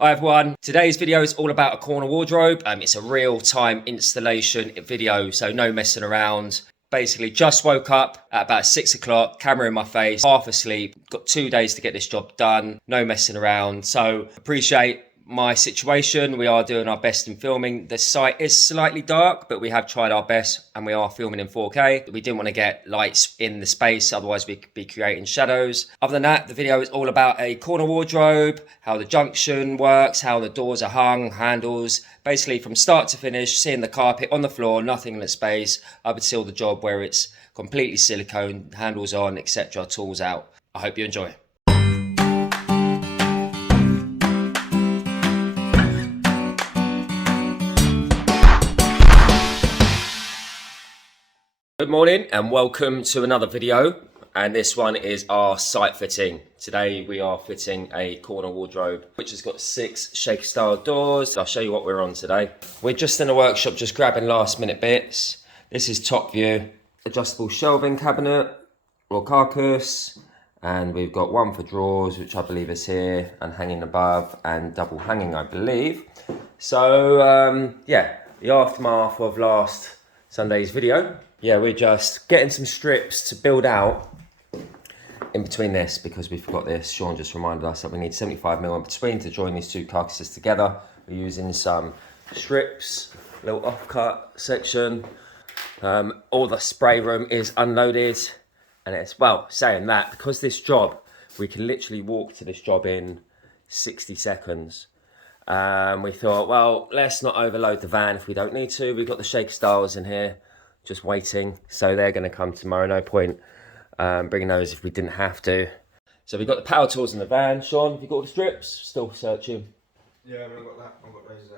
Hi everyone, today's video is all about a corner wardrobe. It's a real-time installation video, so no messing around. Basically just woke up at about 6 o'clock, camera in my face, half asleep, got 2 days to get this job done, no messing around. So appreciate my situation. We are doing our best in filming. The site is slightly dark, but we have tried our best and we are filming in 4K. We didn't want to get lights in the space, otherwise we could be creating shadows. Other than that, the video is all about a corner wardrobe, how the junction works, how the doors are hung, handles, basically from start to finish, seeing the carpet on the floor, nothing in the space, up until the job where it's completely silicone, handles on, etc., tools out. I hope you enjoy. Good morning and welcome to another video, and this one is our site fitting. Today we are fitting a corner wardrobe which has got 6 shaker style doors. I'll show you what we're on today. We're just in the workshop just grabbing last minute bits. This is top view, adjustable shelving cabinet or carcass, and we've got one for drawers which I believe is here and hanging above, and double hanging I believe. So yeah, the aftermath of last Sunday's video. Yeah, we're just getting some strips to build out in between this because we forgot this. Sean just reminded us that we need 75mm in between to join these two carcasses together. We're using some strips, little offcut section. All the spray room is unloaded, and it's, well, saying that, because this job, we can literally walk to this job in 60 seconds. We thought, well, let's not overload the van if we don't need to. We've got the shaker styles in here just waiting, so they're going to come tomorrow. No point bringing those if we didn't have to. So we've got the power tools in the van. Sean, have you got all the strips? Still searching? Yeah, I've got that. I've got those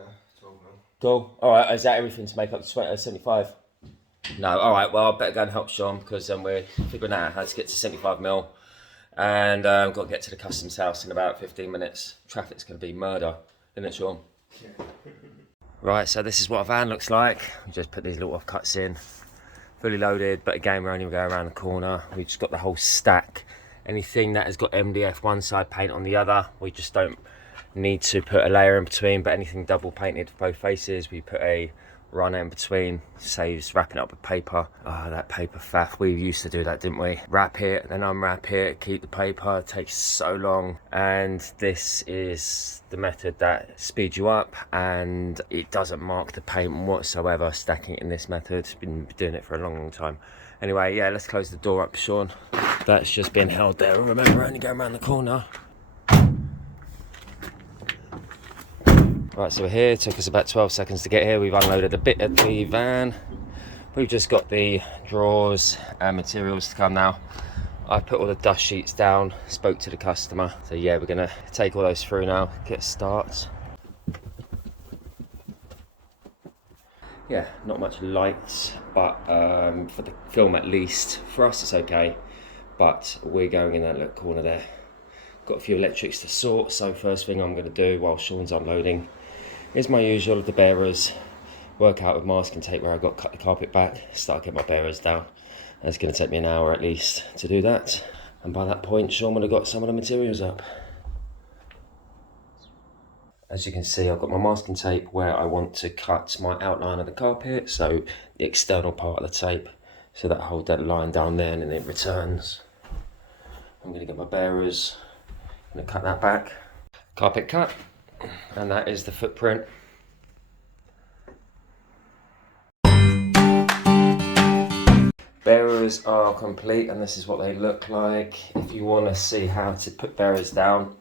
12mm. Cool. All right, is that everything to make up to 75? No, all right, well, I better go and help Sean because we're figuring out how to get to 75mm, and got to get to the customs house in about 15 minutes. Traffic's going to be murder, isn't it, Sean? Yeah. Right, so this is what a van looks like. We just put these little offcuts in, fully loaded, but again, we're only going around the corner. We've just got the whole stack. Anything that has got MDF one side, paint on the other, we just don't need to put a layer in between, but anything double painted for both faces, we put a runner in between. Saves wrapping it up with paper. That paper faff, we used to do that, didn't we? Wrap it, then unwrap it, keep the paper. It takes so long, and this is the method that speeds you up, and it doesn't mark the paint whatsoever, stacking it in this method. Been doing it for a long time. Anyway, yeah, let's close the door up, Sean. That's just been held there. Remember, only going around the corner. Right, so we're here. It took us about 12 seconds to get here. We've unloaded a bit of the van. We've just got the drawers and materials to come now. I put all the dust sheets down, spoke to the customer. So yeah, we're gonna take all those through now, get a start. Yeah, not much lights, but for the film at least, for us it's okay. But we're going in that little corner there. Got a few electrics to sort, so first thing I'm gonna do while Sean's unloading is my usual of the bearers. Work out with masking tape where I got cut the carpet back, start getting my bearers down. It's going to take me an hour at least to do that, and by that point Sean would have got some of the materials up. As you can see, I've got my masking tape where I want to cut my outline of the carpet, so the external part of the tape, so that I hold that line down there and then it returns. I'm going to get my bearers, I'm going to cut that back. Carpet cut, and that is the footprint. Bearers are complete, and this is what they look like. If you want to see how to put bearers down,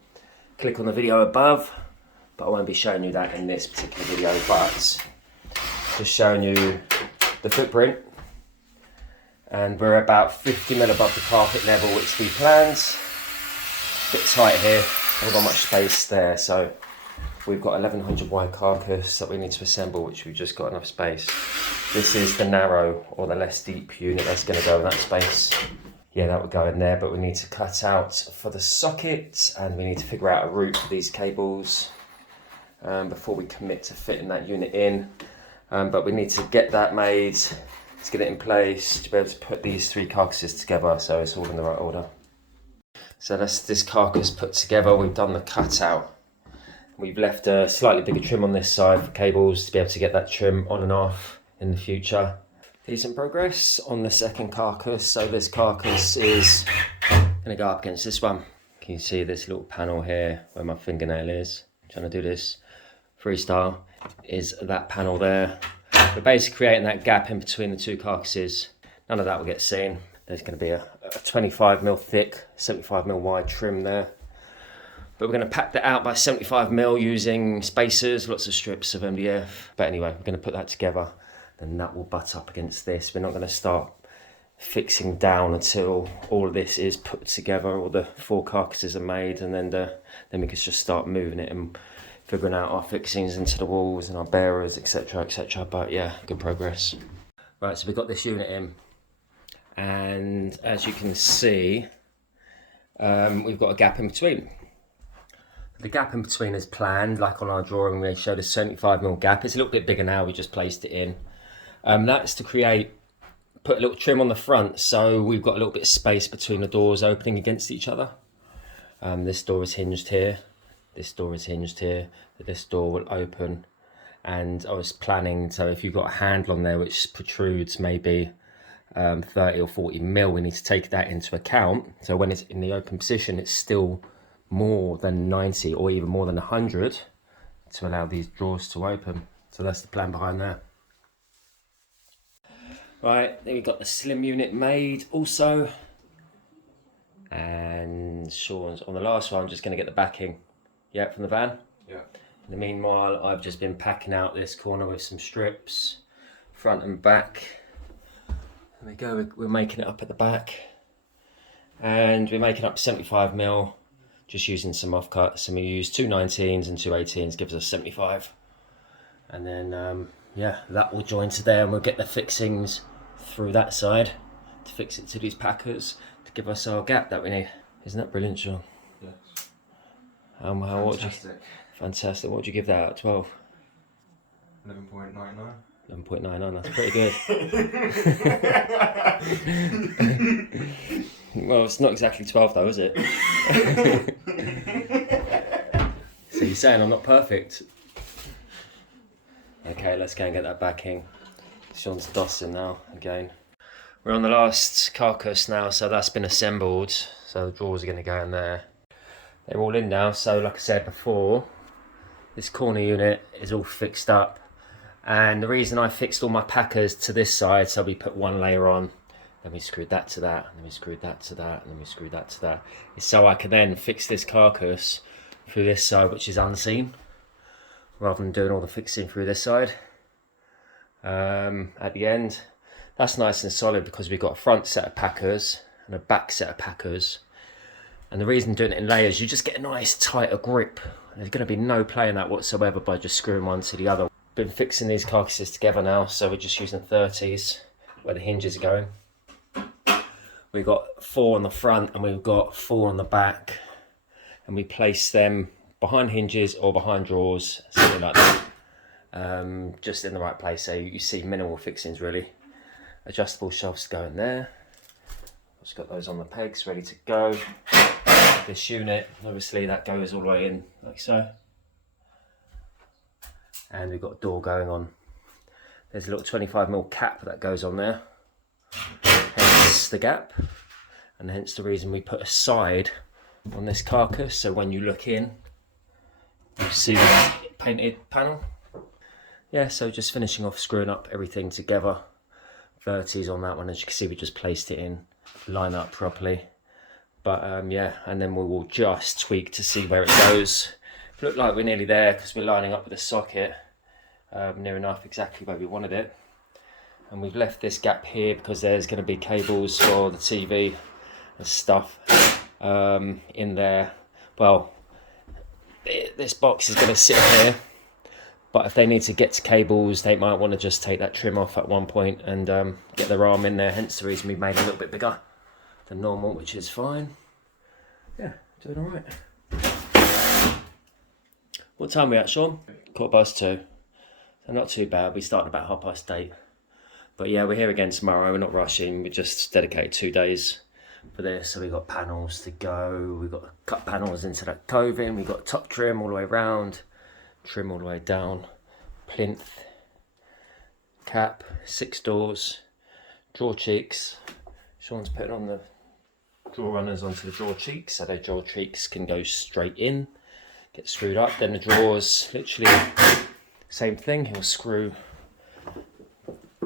click on the video above, but I won't be showing you that in this particular video, but just showing you the footprint. And we're about 50mm above the carpet level, which we planned. A bit tight here, haven't got much space there, so we've got 1100 wide carcass that we need to assemble, which we've just got enough space. This is the narrow or the less deep unit that's going to go in that space. Yeah, that would go in there, but we need to cut out for the socket, and we need to figure out a route for these cables before we commit to fitting that unit in. But we need to get that made, to get it in place, to be able to put these 3 carcasses together so it's all in the right order. So that's this carcass put together. We've done the cutout We've left a slightly bigger trim on this side for cables to be able to get that trim on and off in the future. Decent progress on the second carcass. So this carcass is going to go up against this one. Can you see this little panel here where my fingernail is? I'm trying to do this freestyle. Is that panel there. We're basically creating that gap in between the two carcasses. None of that will get seen. There's going to be a 25mm thick, 75mm wide trim there. But we're going to pack that out by 75mm using spacers, lots of strips of MDF. But anyway, we're going to put that together. Then that will butt up against this. We're not going to start fixing down until all of this is put together, all the 4 carcasses are made, and then we can just start moving it and figuring out our fixings into the walls and our bearers, etc, etc. But yeah, good progress. Right, so we've got this unit in, and as you can see, we've got a gap in between. The gap in between is planned, like on our drawing we showed a 75mm gap. It's a little bit bigger now, we just placed it in. That's to put a little trim on the front, so we've got a little bit of space between the doors opening against each other. This door is hinged here, this door is hinged here, this door will open. And I was planning, so if you've got a handle on there which protrudes maybe 30 or 40mm, we need to take that into account. So when it's in the open position, it's still more than 90 or even more than 100 to allow these drawers to open. So that's the plan behind there. Right, then we've got the slim unit made also. And Sean's on the last one, I'm just going to get the backing, yeah, from the van. Yeah. In the meanwhile, I've just been packing out this corner with some strips, front and back. There we go, we're making it up at the back. And we're making up 75mm, just using some offcuts. And we use 2 19s and 2 18s, gives us 75. And then, yeah, that will join to there, and we'll get the fixings through that side to fix it to these packers to give us our gap that we need. Isn't that brilliant, Sean? Yes. Fantastic. Fantastic. What would you give that out of 12? 11.99. 11.99, that's pretty good. Well, it's not exactly 12 though, is it? So you're saying I'm not perfect? Okay, let's go and get that backing. Sean's dossing now, again. We're on the last carcass now, so that's been assembled. So the drawers are going to go in there. They're all in now, so like I said before, this corner unit is all fixed up. And the reason I fixed all my packers to this side, so we put one layer on, then we screwed that to that, and then we screwed that to that, and then we screwed that to that, is so I can then fix this carcass through this side, which is unseen, rather than doing all the fixing through this side. At the end, that's nice and solid because we've got a front set of packers and a back set of packers. And the reason doing it in layers, you just get a nice tighter grip. There's going to be no play in that whatsoever by just screwing one to the other. Been fixing these carcasses together now, so we're just using 30s where the hinges are going. We've got 4 on the front and we've got 4 on the back, and we place them behind hinges or behind drawers, something like that. Just in the right place, so you see minimal fixings really. Adjustable shelves go in there. Just got those on the pegs ready to go. This unit, obviously that goes all the way in like so. And we've got a door going on. There's a little 25mm cap that goes on there. Hence the gap. And hence the reason we put a side on this carcass, so when you look in, you see the painted panel. Yeah, so just finishing off screwing up everything together. 30s on that one, as you can see we just placed it in, line up properly. But yeah, and then we will just tweak to see where it goes. Look like we're nearly there because we're lining up with the socket near enough exactly where we wanted it. And we've left this gap here because there's going to be cables for the TV and stuff in there. Well, this box is going to sit here, but if they need to get to cables, they might want to just take that trim off at one point and get their arm in there. Hence the reason we've made it a little bit bigger than normal, which is fine. Yeah, doing all right. What time are we at, Sean? 2:15. So not too bad. We started about 8:30. But yeah, we're here again tomorrow. We're not rushing. We just dedicated 2 days for this. So we've got panels to go. We've got cut panels into that coving. We've got top trim all the way around. trim all the way down, plinth, cap, 6 doors, drawer cheeks. Sean's putting on the drawer runners onto the drawer cheeks, so the drawer cheeks can go straight in, get screwed up. Then the drawers, literally same thing, he'll screw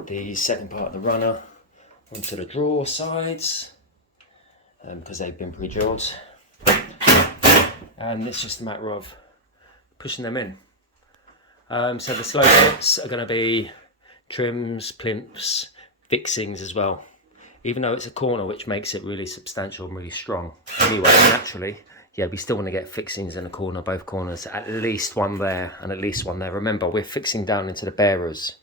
the second part of the runner onto the drawer sides because they've been pre-drilled, and it's just a matter of pushing them in. So the slow bits are going to be trims, plinths, fixings as well, even though it's a corner, which makes it really substantial and really strong. Anyway, naturally, yeah, we still want to get fixings in the corner, both corners, at least one there and at least one there. Remember, we're fixing down into the bearers,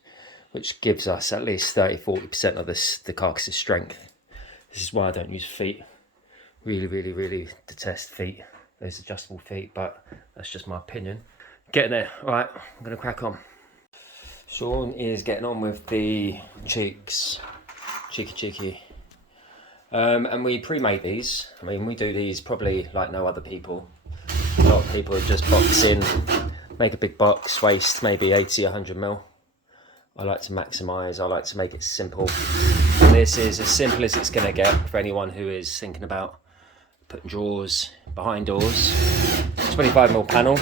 which gives us at least 30-40% of the carcass's strength. This is why I don't use feet. Really detest feet, those adjustable feet, but that's just my opinion. Getting there. All right, I'm going to crack on. Sean is getting on with the cheeks. Cheeky. And we pre-make these. I mean, we do these probably like no other people. A lot of people just box in, make a big box, waste maybe 80, 100 mil. I like to maximise, I like to make it simple. And this is as simple as it's going to get for anyone who is thinking about putting drawers behind doors. 25mm panel,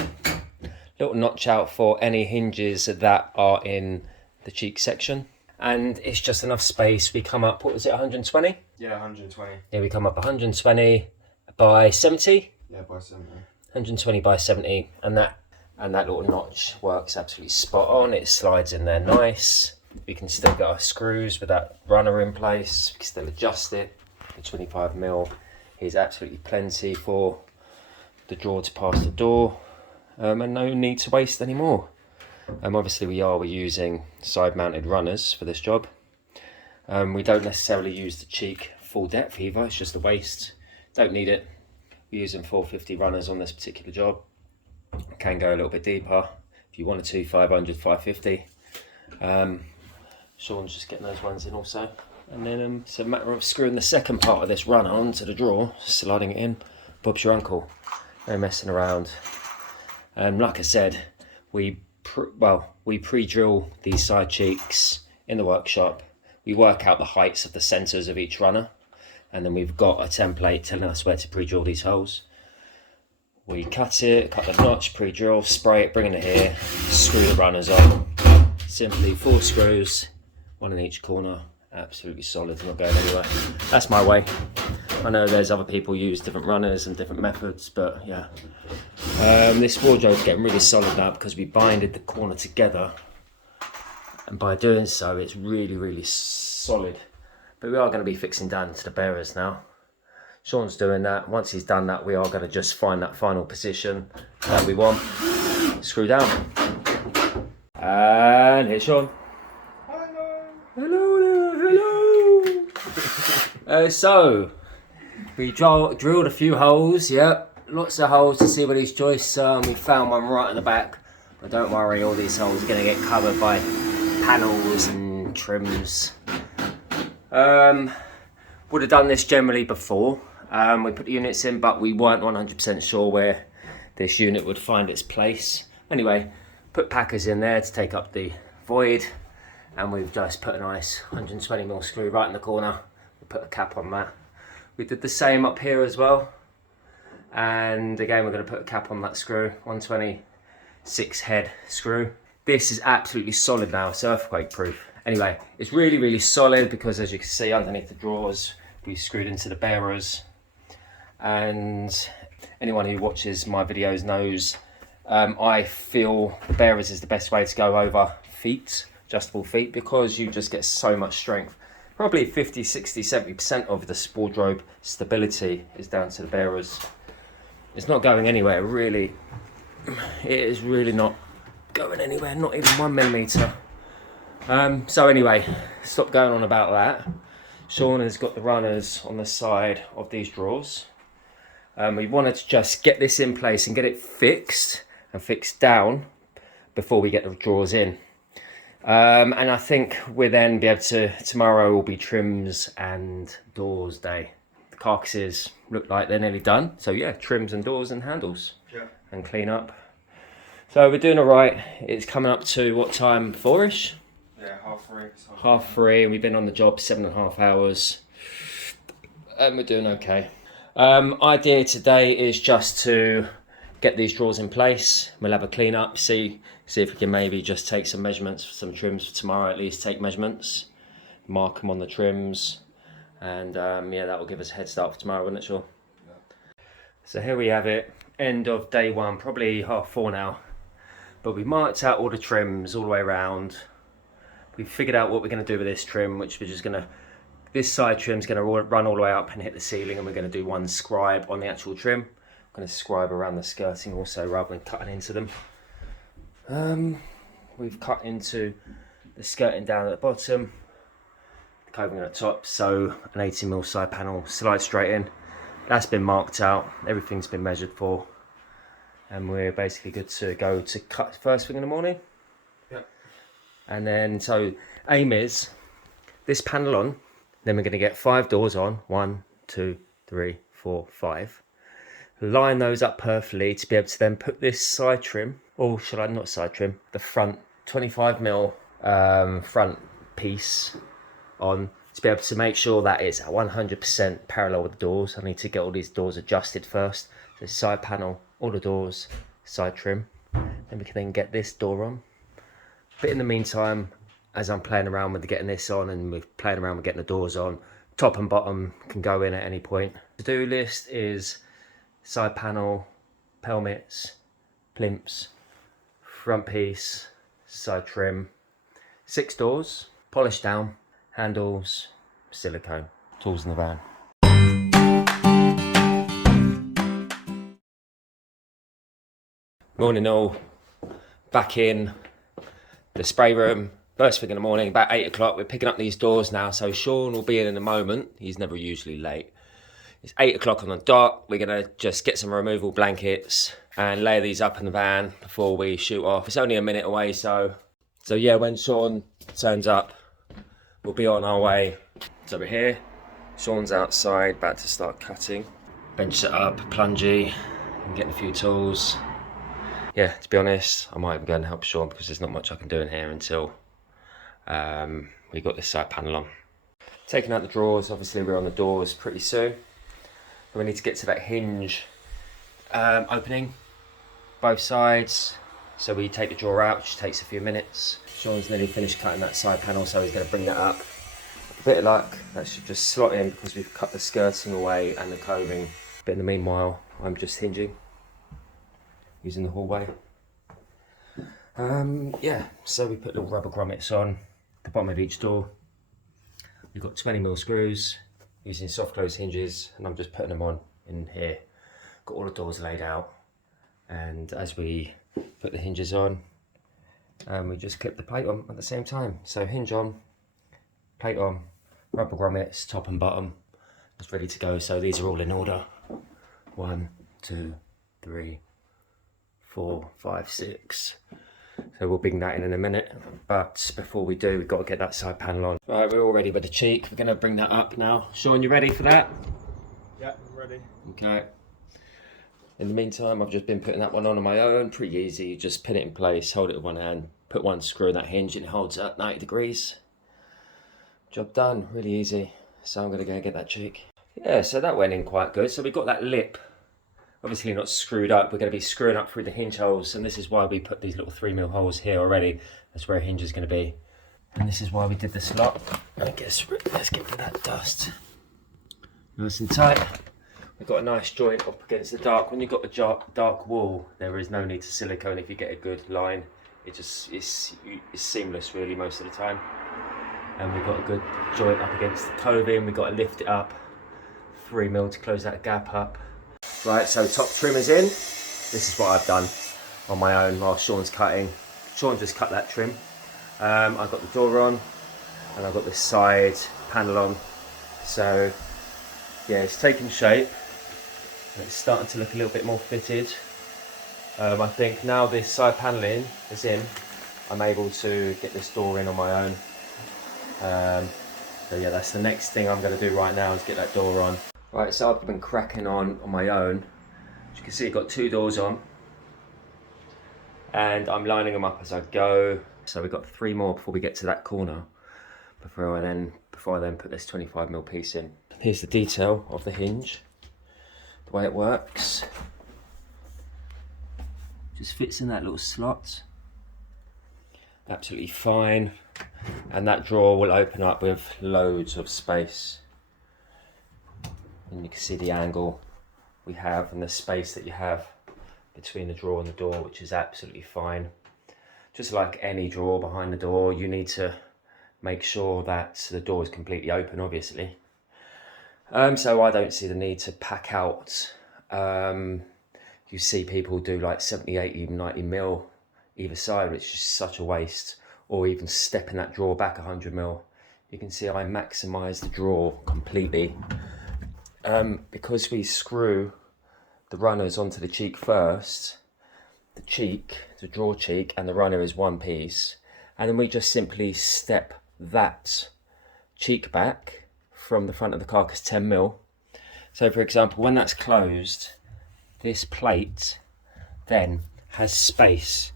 little notch out for any hinges that are in the cheek section. And it's just enough space. We come up, what was it, 120? Yeah, 120. Yeah, we come up 120 by 70? Yeah, by 70. 120 by 70, and that little notch works absolutely spot on. It slides in there nice. We can still get our screws with that runner in place. We can still adjust it. The 25mm is absolutely plenty for the drawer to pass the door, and no need to waste any more. Obviously we're using side mounted runners for this job. We don't necessarily use the cheek full depth either, it's just the waist. Don't need it. We're using 450 runners on this particular job. Can go a little bit deeper if you wanted to, 500, 550. Sean's just getting those ones in also. And then it's a matter of screwing the second part of this runner onto the drawer, sliding it in. Bob's your uncle. No messing around. Like I said, we pre-drill these side cheeks in the workshop. We work out the heights of the centres of each runner, and then we've got a template telling us where to pre-drill these holes. We cut it, cut the notch, pre-drill, spray it, bring it here, screw the runners on. Simply 4 screws, 1 in each corner. Absolutely solid, not going anywhere. That's my way. I know there's other people use different runners and different methods, but yeah. This wardrobe's getting really solid now because we binded the corner together, and by doing so it's really solid. But we are going to be fixing down to the bearers now. Sean's doing that. Once he's done that, we are going to just find that final position that we want. Screw down. And here's Sean. Hello. So we drilled a few holes. Yep, lots of holes to see where these joists are. And we found one right in the back. But don't worry, all these holes are going to get covered by panels and trims. Would have done this generally before. We put the units in, but we weren't 100% sure where this unit would find its place. Anyway, put packers in there to take up the void, and we've just put a nice 120mm screw right in the corner. We put a cap on that. We did the same up here as well, and again we're going to put a cap on that screw, 126 head screw. This is absolutely solid now, it's earthquake proof. Anyway, it's really solid because, as you can see, underneath the drawers we screwed into the bearers. And anyone who watches my videos knows I feel the bearers is the best way to go over feet, adjustable feet, because you just get so much strength. Probably 50, 60, 70% of the wardrobe stability is down to the bearers. It's not going anywhere, really. It is really not going anywhere, not even 1mm. So anyway, stop going on about that. Sean has got the runners on the side of these drawers. We wanted to just get this in place and get it fixed and fixed down before we get the drawers in. And I think we'll then be able to, tomorrow will be trims and doors day. The carcasses look like they're nearly done. So yeah, trims and doors and handles. Yeah. And clean up. So we're doing all right. It's coming up to what time? 4ish? Yeah, 3:30. So 3:30, and we've been on the job 7.5 hours. And we're doing okay. Idea today is just to get these drawers in place. We'll have a clean up, see if we can maybe just take some measurements for some trims for tomorrow, at least take measurements, mark them on the trims, and yeah, that will give us a head start for tomorrow, wouldn't it, Sean? yeah. So here we have it, end of day one, probably 4:30 now. But we marked out all the trims all the way around. We've figured out what we're going to do with this trim, which we're just going to, this side trim's going to run all the way up and hit the ceiling, and we're going to do one scribe on the actual trim. I'm going to scribe around the skirting also rather than cutting into them. We've cut into the skirting down at the bottom, the coving at the top, so an 18mm side panel slides straight in. That's been marked out, everything's been measured for, and we're basically good to go to cut first thing in the morning. Yeah. And then, so aim is this panel on, then we're going to get 5 doors on, 1, 2, 3, 4, 5. Line those up perfectly to be able to then put this side trim, or should I not side trim, the front 25mm front piece on, to be able to make sure that it's 100% parallel with the doors. I need to get all these doors adjusted first. So side panel, all the doors, side trim. Then we can then get this door on. But in the meantime, as I'm playing around with getting this on and we're playing around with getting the doors on, top and bottom can go in at any point. To-do list is side panel, pelmets, plimps, front piece, side trim, 6 doors, polish down, handles, silicone, tools in the van. Morning all, back in the spray room, first thing in the morning, about 8 o'clock. We're picking up these doors now, so Sean will be in a moment. He's never usually late. It's 8 o'clock on the dot. We're going to just get some removal blankets and lay these up in the van before we shoot off. It's only a minute away, so yeah, when Sean turns up, we'll be on our way. So we're here, Sean's outside, about to start cutting. Bench set up, plungy, and getting a few tools. Yeah, to be honest, I might even go and help Sean because there's not much I can do in here until we got this side panel on. Taking out the drawers, obviously we're on the doors pretty soon. We need to get to that hinge opening, both sides. So we take the drawer out, which takes a few minutes. Sean's nearly finished cutting that side panel, so he's going to bring that up. A bit of luck, that should just slot in because we've cut the skirting away and the coving. But in the meanwhile, I'm just hinging, using the hallway. Yeah, so we put little rubber grommets on the bottom of each door. We've got 20mm screws using soft close hinges, and I'm just putting them on in here. Got all the doors laid out, and as we put the hinges on, we just clip the plate on at the same time. So hinge on, plate on, rubber grommets top and bottom, it's ready to go. So these are all in order. 1, 2, 3, 4, 5, 6. So we'll bring that in a minute, but before we do, we've got to get that side panel on. Right, we're all ready with the cheek. We're going to bring that up now. Sean, you ready for that? Yeah, I'm ready. Okay. In the meantime, I've just been putting that one on my own. Pretty easy. You just pin it in place, hold it with one hand, put one screw in that hinge, and it holds it at 90 degrees. Job done. Really easy. So I'm going to go and get that cheek. Yeah, so that went in quite good. So we've got that lip. Obviously not screwed up. We're going to be screwing up through the hinge holes, and this is why we put these little 3mm holes here already. That's where a hinge is going to be. And this is why we did the slot. I guess let's get rid of that dust. Nice and tight. We've got a nice joint up against the dark. When you've got a dark wall, there is no need to silicone if you get a good line. It just it's seamless really most of the time. And we've got a good joint up against the coving. We've got to lift it up 3mm to close that gap up. Right, so top trim is in. This is what I've done on my own while Sean's cutting. Sean just cut that trim. I've got the door on, and I've got this side panel on. So yeah, it's taking shape. And it's starting to look a little bit more fitted. I think now this side paneling is in, I'm able to get this door in on my own. So yeah, that's the next thing I'm going to do right now, is get that door on. Right, so I've been cracking on my own. As you can see, I've got 2 doors on. and I'm lining them up as I go. So we've got 3 more before we get to that corner, before I then put this 25mm piece in. Here's the detail of the hinge, the way it works. Just fits in that little slot. Absolutely fine. And that drawer will open up with loads of space. And you can see the angle we have and the space that you have between the drawer and the door, which is absolutely fine. Just like any drawer behind the door, you need to make sure that the door is completely open, obviously. So I don't see the need to pack out. You see people do like 70, 80, 90mm either side, which is such a waste. Or even stepping that drawer back 100mm. You can see I maximise the drawer completely. Because we screw the runners onto the cheek first, the drawer cheek and the runner is one piece, and then we just simply step that cheek back from the front of the carcass 10mm. So for example, when that's closed, this plate then has space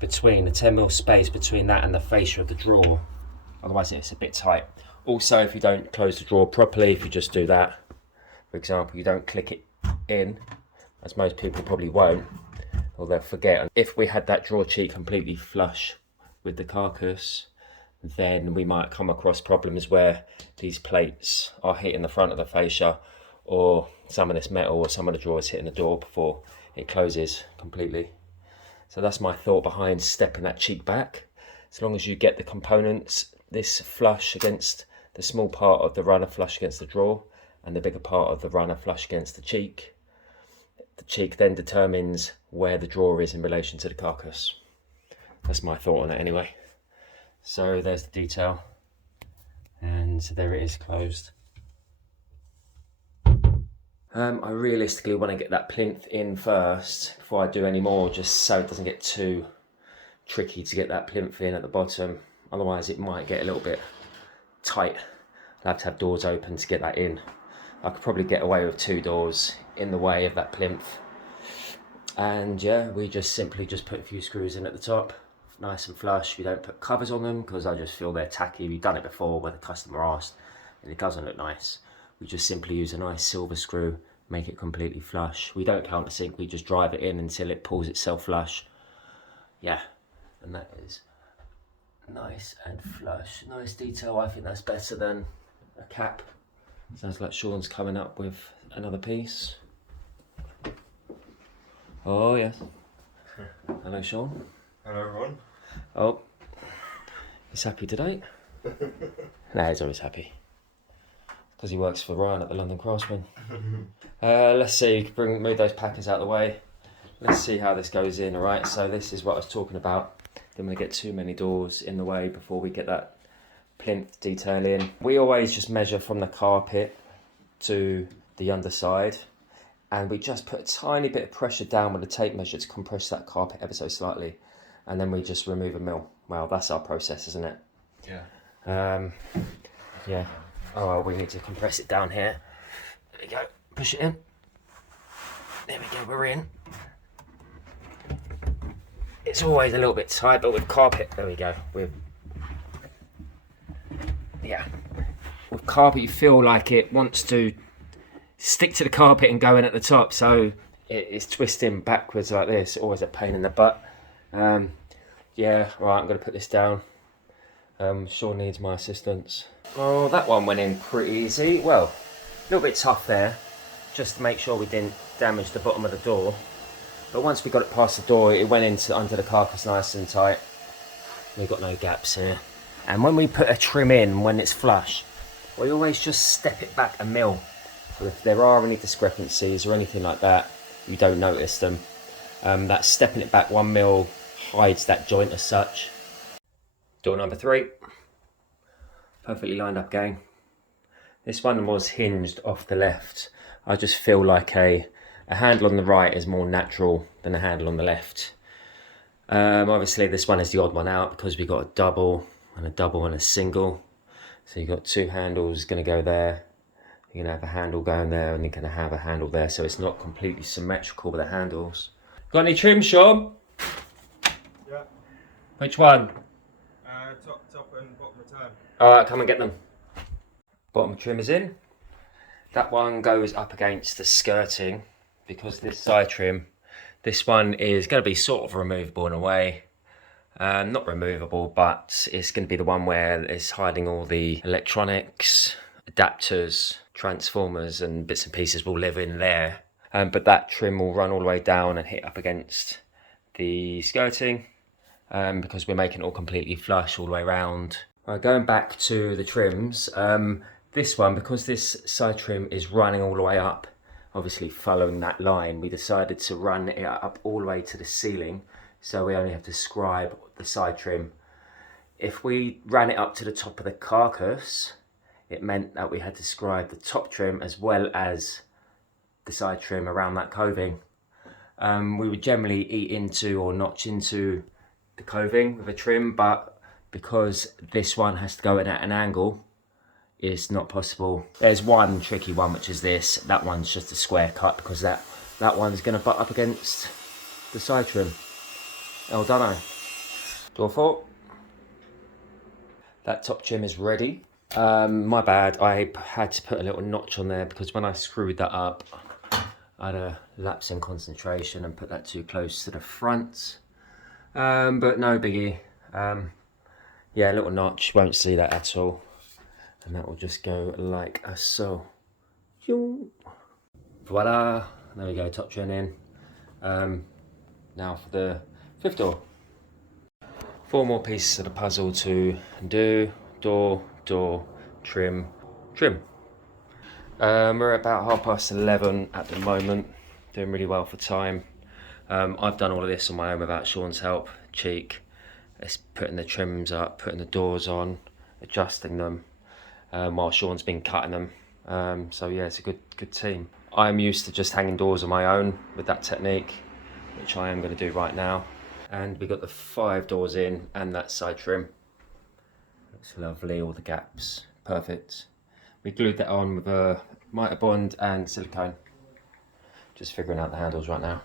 between the 10mm space between that and the fascia of the drawer. Otherwise it's a bit tight. Also, if you don't close the drawer properly, if you just do that, for example, you don't click it in, as most people probably won't, or they'll forget. If we had that drawer cheek completely flush with the carcass, then we might come across problems where these plates are hitting the front of the fascia, or some of this metal or some of the drawers hitting the door before it closes completely. So that's my thought behind stepping that cheek back. As long as you get the components, this flush against the small part of the runner flush against the drawer, and the bigger part of the runner flush against the cheek then determines where the drawer is in relation to the carcass. That's my thought on it anyway. So there's the detail, and there it is closed. I realistically want to get that plinth in first before I do any more, just so it doesn't get too tricky to get that plinth in at the bottom. Otherwise it might get a little bit tight. I'll have to have doors open to get that in. I could probably get away with 2 doors in the way of that plinth. And yeah, we just simply put a few screws in at the top, nice and flush. We don't put covers on them because I just feel they're tacky. We've done it before where the customer asked and it doesn't look nice. We just simply use a nice silver screw, make it completely flush. We don't countersink, we just drive it in until it pulls itself flush. Yeah, and that is nice and flush. Nice detail. I think that's better than a cap. Sounds like Sean's coming up with another piece. Oh yes. Hello Sean. Hello everyone. Oh, he's happy today. Nah, he's always happy. Because he works for Ryan at the London Craftsman. Let's see, move those packers out of the way. Let's see how this goes in, alright? So this is what I was talking about. Don't want to get too many doors in the way before we get that plinth detail in. We always just measure from the carpet to the underside, and we just put a tiny bit of pressure down with a tape measure to compress that carpet ever so slightly, and then we just remove a mill. Well, that's our process, isn't it? Yeah. Yeah. Oh, well, we need to compress it down here. There we go. Push it in. There we go, we're in. It's always a little bit tight, but with carpet, there we go. With carpet, you feel like it wants to stick to the carpet and go in at the top, so it's twisting backwards like this. Always a pain in the butt. Yeah, right, I'm going to put this down. Sean needs my assistance. Oh, that one went in pretty easy. Well, a little bit tough there, just to make sure we didn't damage the bottom of the door. But once we got it past the door, it went into under the carcass nice and tight. We've got no gaps here. And when we put a trim in, when it's flush, we always just step it back a mil. So if there are any discrepancies or anything like that, you don't notice them. That stepping it back 1 mil hides that joint as such. Door number 3. Perfectly lined up, gang. This one was hinged off the left. I just feel like a handle on the right is more natural than a handle on the left. Obviously this one is the odd one out because we got a double and a single. So you've got 2 handles going to go there. You're going to have a handle going there, and you're going to have a handle there. So it's not completely symmetrical with the handles. Got any trim, Sean? Which one? Top and bottom return. Alright, come and get them. Bottom trim is in. That one goes up against the skirting because this side trim, this one is going to be sort of removable in a way. Not removable, but it's going to be the one where it's hiding all the electronics, adapters, transformers and bits and pieces will live in there. But that trim will run all the way down and hit up against the skirting because we're making it all completely flush all the way around. Going back to the trims, this one, because this side trim is running all the way up, obviously following that line, we decided to run it up all the way to the ceiling, so we only have to scribe the side trim. If we ran it up to the top of the carcass, it meant that we had to scribe the top trim as well as the side trim around that coving. We would generally eat into or notch into the coving with a trim, but because this one has to go in at an angle, it's not possible. There's one tricky one, which is this. That one's just a square cut because that one's going to butt up against the side trim. El Dano. Door 4. That top trim is ready. My bad, I had to put a little notch on there because when I screwed that up, I had a lapse in concentration and put that too close to the front. But no biggie. Yeah, a little notch, won't see that at all. And that will just go like so. Voila, there we go, top trim in. Now for the 5th door. 4 more pieces of the puzzle to do. Door, trim, trim. We're at about 11:30 at the moment, doing really well for time. I've done all of this on my own without Sean's help. Cheek. It's putting the trims up, putting the doors on, adjusting them, while Sean's been cutting them. So yeah, it's a good team. I'm used to just hanging doors on my own with that technique, which I am going to do right now. And we got the 5 doors in and that side trim. Looks lovely, all the gaps, perfect. We glued that on with a mitre bond and silicone. Just figuring out the handles right now.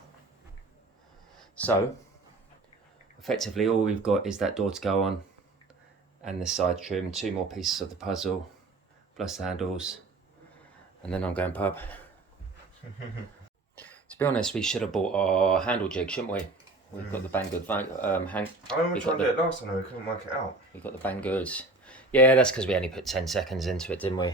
So, effectively all we've got is that door to go on and the side trim, 2 more pieces of the puzzle, plus the handles, and then I'm going pub. To be honest, we should have bought our handle jig, shouldn't we? We've got the Banggood I remember we trying to do it last time and we couldn't work it out. We've got the Banggood. Yeah, that's because we only put 10 seconds into it, didn't we?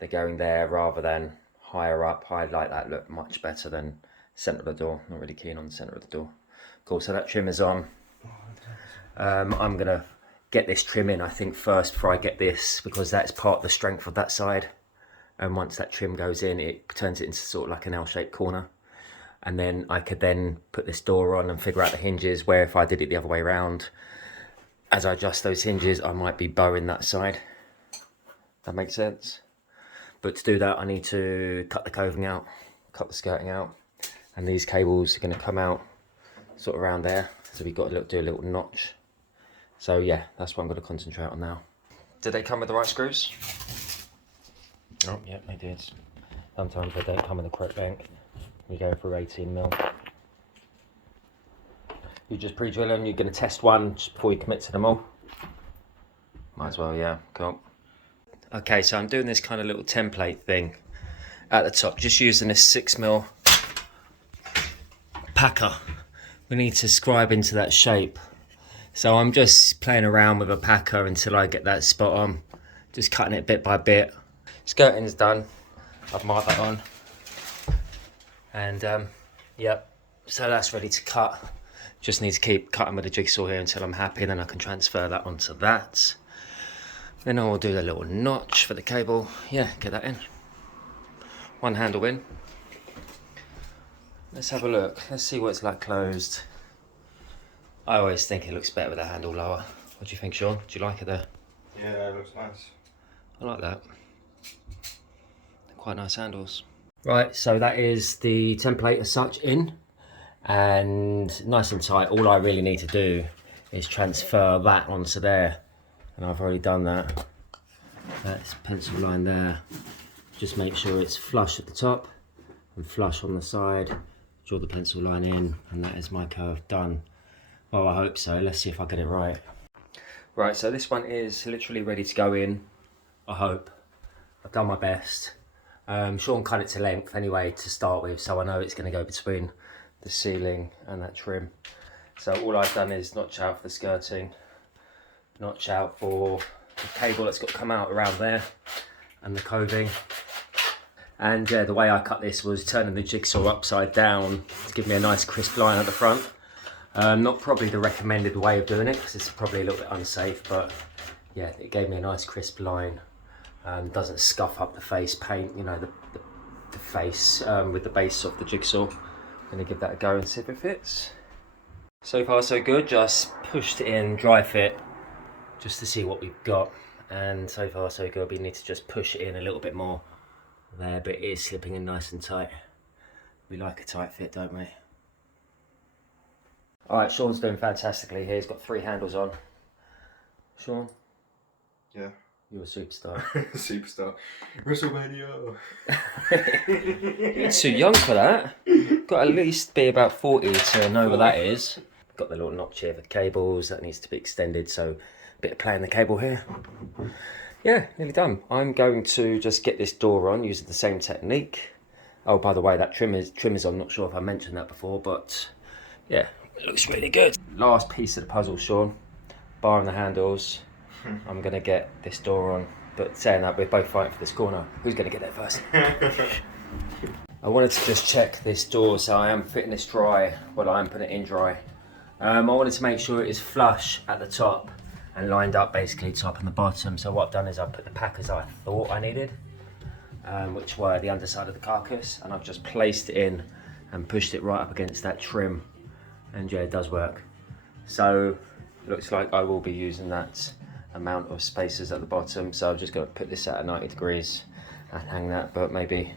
They're going there rather than higher up. I like that look much better than centre of the door. Not really keen on the centre of the door. Cool, so that trim is on. I'm going to get this trim in, I think, first before I get this, because that's part of the strength of that side. And once that trim goes in, it turns it into sort of like an L-shaped corner. And then I could then put this door on and figure out the hinges, where if I did it the other way around, as I adjust those hinges, I might be bowing that side. That makes sense? But to do that, I need to cut the coving out, cut the skirting out. And these cables are going to come out sort of around there. So we've got to do a little notch. So yeah, that's what I'm going to concentrate on now. Did they come with the right screws? Oh, yeah, they did. Sometimes they don't come in the correct length. We go for 18mm. You just pre-drill them, you're going to test one just before you commit to them all? Might as well, yeah, cool. Okay, so I'm doing this kind of little template thing at the top, just using this 6mm packer. We need to scribe into that shape. So I'm just playing around with a packer until I get that spot on. Just cutting it bit by bit. Skirting's done. I've marked that on. And yep, so that's ready to cut. Just need to keep cutting with the jigsaw here until I'm happy, then I can transfer that onto that. Then I'll do the little notch for the cable. Yeah, get that in. One handle in. Let's have a look. Let's see what it's like closed. I always think it looks better with the handle lower. What do you think, Sean? Do you like it there? Yeah, it looks nice. I like that. They're quite nice handles. Right, so that is the template as such in, and nice and tight. All I really need to do is transfer that onto there, and I've already done that. That's pencil line there. Just make sure it's flush at the top and flush on the side. Draw the pencil line in, and that is my curve done. Well, I hope so. Let's see if I get it right. Right, so this one is literally ready to go in. I hope. I've done my best. Sean cut it to length anyway to start with, so I know it's going to go between the ceiling and that trim. So all I've done is notch out for the skirting, notch out for the cable that's got to come out around there, and the coving. And the way I cut this was turning the jigsaw upside down to give me a nice crisp line at the front. Not probably the recommended way of doing it because it's probably a little bit unsafe, but yeah, it gave me a nice crisp line. Doesn't scuff up the face paint, you know, the face with the base of the jigsaw. I'm going to give that a go and see if it fits. So far so good, just pushed it in dry fit just to see what we've got, and so far so good. We need to just push it in a little bit more there, but it is slipping in nice and tight. We like a tight fit, don't we? Alright, Sean's doing fantastically here. He's got 3 handles on. Sean? Yeah. You're a superstar. Superstar. WrestleMania. You're too young for that. Got to at least be about 40 to know what that is. Got the little notch here for the cables. That needs to be extended, so a bit of play in the cable here. Yeah, nearly done. I'm going to just get this door on using the same technique. Oh, by the way, that trim is on. Not sure if I mentioned that before, but yeah, it looks really good. Last piece of the puzzle, Sean. Bar and the handles. I'm going to get this door on, but saying that, we're both fighting for this corner. Who's going to get there first? I wanted to just check this door, so I am fitting this dry. Well, I am putting it in dry. I wanted to make sure it is flush at the top and lined up basically top and the bottom. So what I've done is I've put the packers I thought I needed, which were the underside of the carcass, and I've just placed it in and pushed it right up against that trim, and yeah, it does work. So looks like I will be using that amount of spacers at the bottom, so I'm just going to put this at 90 degrees and hang that, but maybe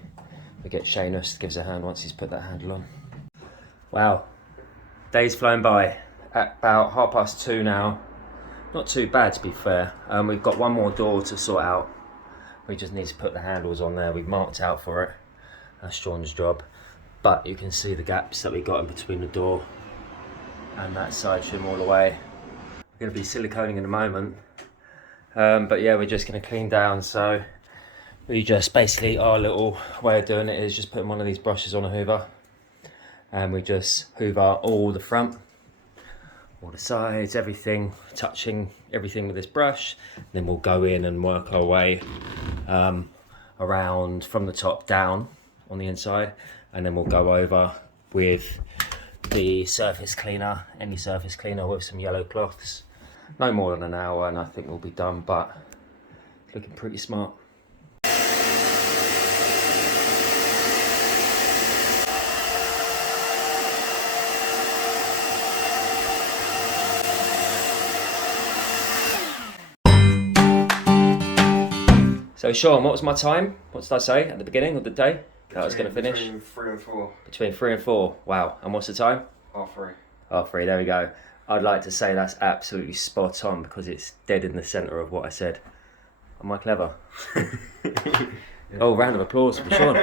we get Seamus to give us a hand once he's put that handle on. Wow, days flown by. At about 2:30 now. Not too bad, to be fair. We've got one more door to sort out. We just need to put the handles on there. We've marked out for it. That's Sean's job, but you can see the gaps that we got in between the door and that side trim all the way. We're going to be siliconing in a moment, but yeah, we're just going to clean down. So we just basically, our little way of doing it is just putting one of these brushes on a hoover, and we just hoover all the front, all the sides, everything, touching everything with this brush. Then we'll go in and work our way around from the top down on the inside, and then we'll go over with the surface cleaner, any surface cleaner with some yellow cloths. No more than an hour and I think we'll be done, but looking pretty smart. So Sean, what was my time? What did I say at the beginning of the day that I was going to finish? Between 3 and 4. Between 3 and 4. Wow. And what's the time? 3:30. 3:30. There we go. I'd like to say that's absolutely spot on because it's dead in the centre of what I said. Am I clever? Oh, round of applause for Sean.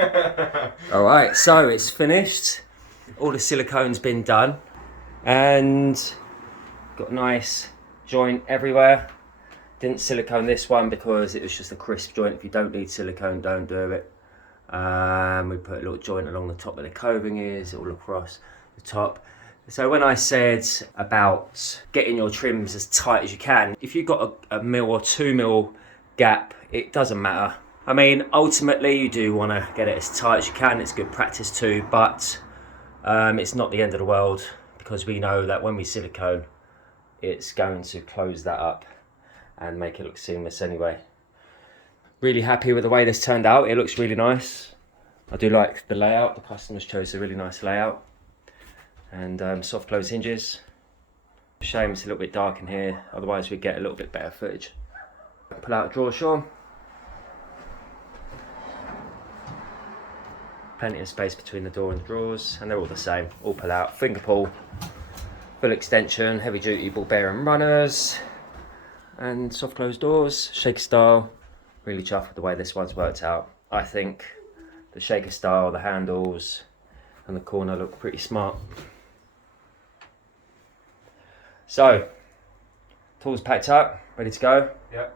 All right, so it's finished. All the silicone's been done, and got a nice joint everywhere. Didn't silicone this one because it was just a crisp joint. If you don't need silicone, don't do it. We put a little joint along the top where the coving is, all across the top. So when I said about getting your trims as tight as you can, if you've got a mil or 2 mil gap, it doesn't matter. I mean, ultimately you do want to get it as tight as you can. It's good practice too, but it's not the end of the world because we know that when we silicone, it's going to close that up and make it look seamless anyway. Really happy with the way this turned out. It looks really nice. I do like the layout. The customers chose a really nice layout. And soft close hinges. Shame it's a little bit dark in here, otherwise we'd get a little bit better footage. Pull out a drawer, Sean. Plenty of space between the door and the drawers, and they're all the same. All pull out, finger pull, full extension, heavy duty ball bearing runners, and soft close doors, shaker style. Really chuffed with the way this one's worked out. I think the shaker style, the handles, and the corner look pretty smart. So, tools packed up, ready to go. Yep.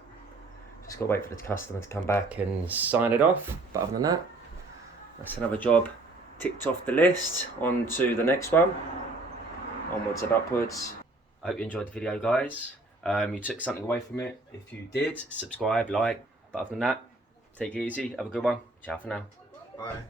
Just got to wait for the customer to come back and sign it off. But other than that, that's another job ticked off the list. On to the next one. Onwards and upwards. I hope you enjoyed the video, guys. You took something away from it. If you did, subscribe, like. But other than that, take it easy. Have a good one. Ciao for now. Bye.